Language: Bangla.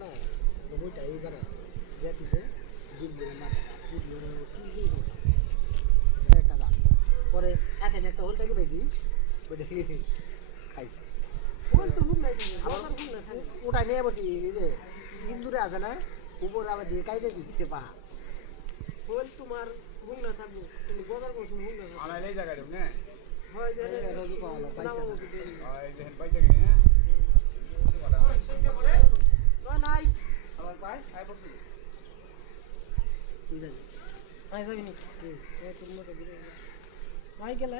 মানে ওইটা এইবার যেতেছে দিন দিন না কি একটা দাম পরে এখানে একটা হোলটাকে পেয়েছি ওইটা খাইছি ওটা নিয়ে বলছি এই যে ইন্দুরে আছে না উপরে আবার দিয়ে কাইটে দিচ্ছে পা হল তোমার হুং না থাকবো তুমি বাজার করছো হুং না আলাইলে জায়গা দেব না হয় যে রোজু পাওয়া পাইছে এই দেখেন পয়সা কিনে না নাই আবার পাই আই পড়ছি তুই জানি আই যাবি নি এই তোর মতো দিলে আই গেলে